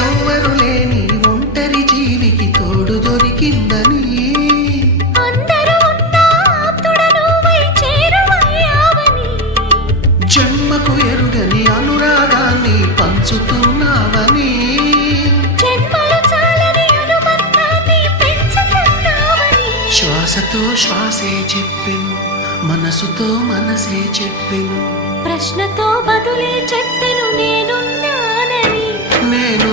ఎవ్వరు లేని ఒంటరి జీవికి తోడు దొరికిందని, అందరూ ఉన్నా ఆప్తుడ నువ్వై చేరువయ్యావని, జన్మకు ఎరుగని అనురాగాన్ని పంచుతున్నావని, జన్మలు చాలని అనుబంధాన్ని పెంచుతున్నావని. శ్వాసతో శ్వాసే చెప్పెను, మనసుతో మనసే చెప్పెను, ప్రశ్నతో బదులే చెప్పెను నేనున్నానని. నేను